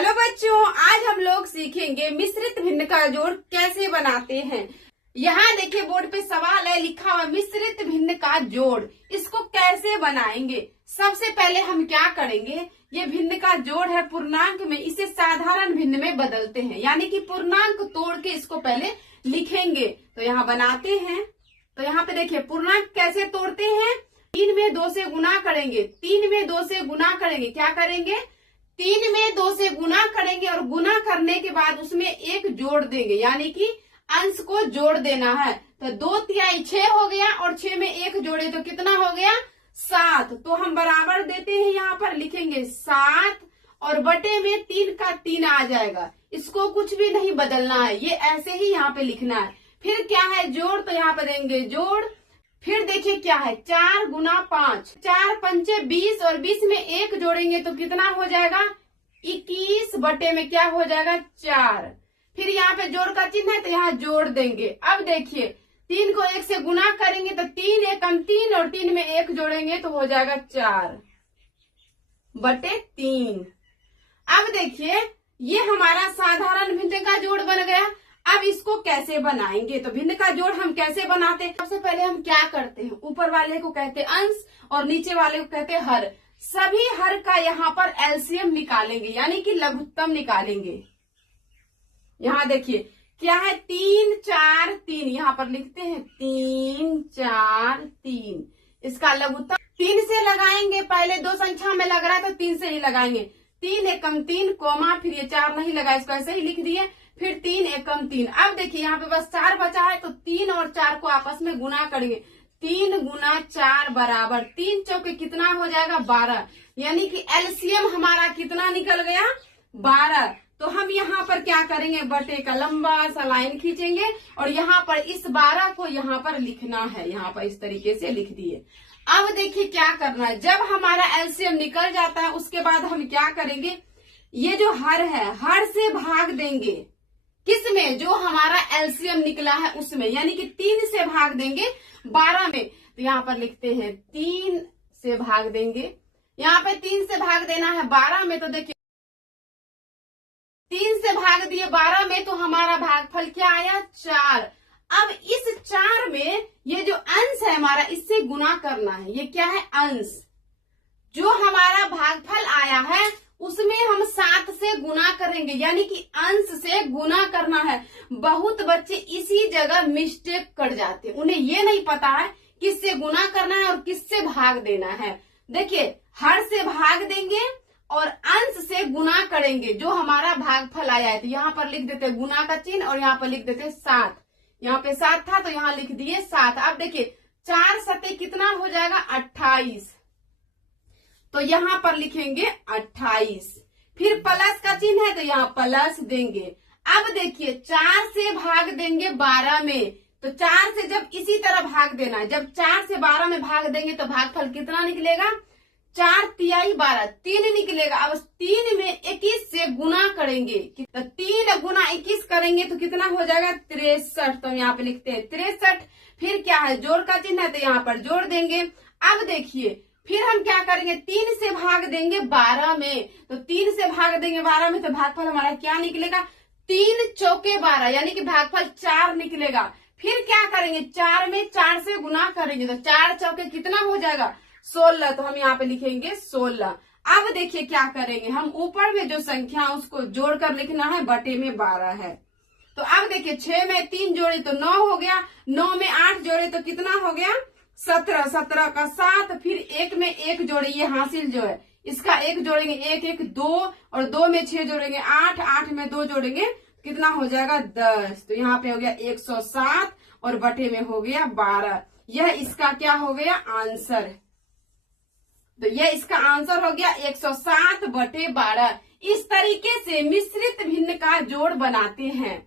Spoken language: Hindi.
हेलो बच्चों, आज हम लोग सीखेंगे मिश्रित भिन्न का जोड़ कैसे बनाते हैं। यहाँ देखिए बोर्ड पे सवाल है, लिखा हुआ मिश्रित भिन्न का जोड़। इसको कैसे बनाएंगे? सबसे पहले हम क्या करेंगे, ये भिन्न का जोड़ है पूर्णांक में, इसे साधारण भिन्न में बदलते हैं, यानी कि पूर्णांक तोड़ के इसको पहले लिखेंगे। तो यहाँ बनाते हैं। तो यहाँ पे देखिए पूर्णांक कैसे तोड़ते हैं। 3 में 2 से गुना करेंगे, 3 में 2 से गुना करेंगे, क्या करेंगे 3 में 2 से गुना करेंगे और गुना करने के बाद उसमें 1 जोड़ देंगे, यानी कि अंश को जोड़ देना है। तो 2 तिहाई 6 हो गया और 6 में 1 जोड़े तो कितना हो गया 7। तो हम बराबर देते हैं, यहाँ पर लिखेंगे 7 और बटे में 3 का 3 आ जाएगा। इसको कुछ भी नहीं बदलना है, ये ऐसे ही यहाँ पे लिखना है। फिर क्या है जोड़, तो यहाँ पे देंगे जोड़। फिर देखिए क्या है 4 गुना 5, 4 पंचे 20 और 20 में 1 जोड़ेंगे तो कितना हो जाएगा 21 बटे में क्या हो जाएगा 4। फिर यहाँ पे जोड़ का चिन्ह है तो यहाँ जोड़ देंगे। अब देखिए 3 को 1 से गुना करेंगे तो 3 एकम 3 और 3 में 1 जोड़ेंगे तो हो जाएगा 4 बटे 3। अब देखिए ये हमारा साधारण भिन्न का जोड़ बन गया। अब इसको कैसे बनाएंगे, तो भिन्न का जोड़ हम कैसे बनाते हैं। सबसे पहले हम क्या करते हैं, ऊपर वाले को कहते हैं अंश और नीचे वाले को कहते हैं हर। सभी हर का यहाँ पर एलसीएम निकालेंगे, यानी कि लघुत्तम निकालेंगे। यहाँ देखिए क्या है 3 4 3, यहाँ पर लिखते हैं 3 4 3। इसका लघुत्तम 3 से लगाएंगे, पहले 2 संख्या में लग रहा है तो 3 से ही लगाएंगे। 3 एकम 3 कोमा, फिर ये 4 नहीं लगा, इसको ऐसे ही लिख दिए। फिर 3 एकम 3। अब देखिए यहाँ पे बस 4 बचा है तो 3 और 4 को आपस में गुना करेंगे। 3 गुना 4 बराबर 3 चौके कितना हो जाएगा 12, यानी कि एलसीएम हमारा कितना निकल गया 12। तो हम यहाँ पर क्या करेंगे, बटे का लंबा सा लाइन खींचेंगे और यहाँ पर इस 12 को यहाँ पर लिखना है, यहाँ पर इस तरीके से लिख दिए। अब देखिए क्या करना है, जब हमारा एलसीएम निकल जाता है उसके बाद हम क्या करेंगे, ये जो हर है हर से भाग देंगे, किसमें, जो हमारा एलसीएम निकला है उसमें, यानी कि 3 से भाग देंगे 12 में। तो यहाँ पर लिखते हैं 3 से भाग देंगे, यहाँ पे 3 से भाग देना है 12 में। तो देखिए 3 से भाग दिए 12 में तो हमारा भागफल क्या आया 4। अब इस 4 में ये जो अंश है हमारा, इससे गुना करना है। ये क्या है अंश, जो हमारा भागफल आया है उसमें हम 7 से गुना करेंगे, यानी कि अंश से गुना करना है। बहुत बच्चे इसी जगह मिस्टेक कर जाते हैं, उन्हें ये नहीं पता है किससे गुना करना है और किससे भाग देना है। देखिए हर से भाग देंगे और अंश से गुना करेंगे, जो हमारा भागफल आया है। तो यहाँ पर लिख देते गुना का चिन्ह और यहाँ पर लिख देते 7। यहाँ पे 7 था तो यहाँ लिख दिए 7। अब देखिए 4 सते कितना हो जाएगा 28, तो यहाँ पर लिखेंगे 28। फिर प्लस का चिन्ह है तो यहाँ प्लस देंगे। अब देखिए 4 से भाग देंगे 12 में, तो 4 से जब इसी तरह भाग देना है, जब 4 से 12 में भाग देंगे तो भागफल कितना निकलेगा 4 तिहाई 12, 3 निकलेगा। अब 3 में 21 से गुना करेंगे, तो 3 गुना 21 करेंगे तो कितना हो जाएगा 63। तो यहाँ पे लिखते हैं 63। फिर क्या है जोड़ का चिन्ह है तो यहाँ पर जोड़ देंगे। अब देखिए फिर हम क्या करेंगे, 3 से भाग देंगे 12 में, तो 3 से भाग देंगे 12 में तो भागफल हमारा क्या निकलेगा 3 चौके 12, यानी कि भागफल 4 निकलेगा। फिर क्या करेंगे 4 में 4 से गुना करेंगे तो 4 चौके कितना हो जाएगा 16, तो हम यहाँ पे लिखेंगे 16। अब देखिए क्या करेंगे, हम ऊपर में जो संख्या उसको जोड़कर लिखना है, बटे में 12 है। तो अब देखिए 6 में 3 जोड़े तो 9 हो गया, 9 में 8 जोड़े तो कितना हो गया 17, 17 का 7। फिर 1 में 1 जोड़े, ये हासिल जो है इसका 1 जोड़ेंगे, 1 1 2 और 2 में 6 जोड़ेंगे 8, 8 में 2 जोड़ेंगे कितना हो जाएगा 10। तो यहाँ पे हो गया 107 और बटे में हो गया 12। यह इसका क्या हो गया आंसर, तो यह इसका आंसर हो गया 107 बटे 12। इस तरीके से मिश्रित भिन्न का जोड़ बनाते हैं।